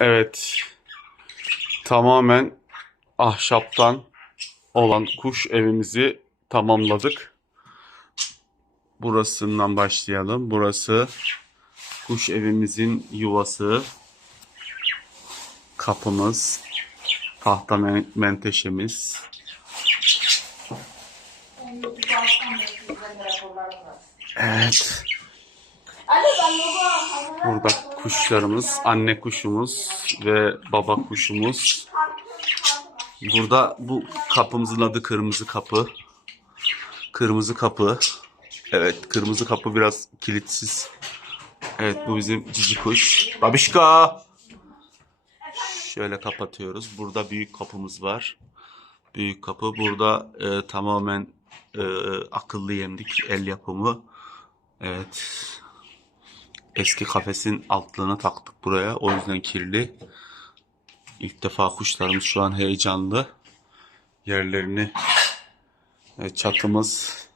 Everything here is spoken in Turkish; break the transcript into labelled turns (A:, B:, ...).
A: Evet. Tamamen ahşaptan olan kuş evimizi tamamladık. Burasından başlayalım. Burası kuş evimizin yuvası. Kapımız, tahta men- menteşemiz. Evet. Burada kuşlarımız, anne kuşumuz ve baba kuşumuz. Burada bu kapımızın adı kırmızı kapı. Kırmızı kapı. Evet, kırmızı kapı biraz kilitsiz. Evet, bu bizim cici kuş. Babişka. Şöyle kapatıyoruz. Burada büyük kapımız var. Büyük kapı. Burada e, tamamen e, akıllı yemlik, el yapımı. Evet. Eski kafesin altlığını taktık buraya. O yüzden kirli. İlk defa kuşlarımız şu an heyecanlı. Yerlerini Evet, çatımız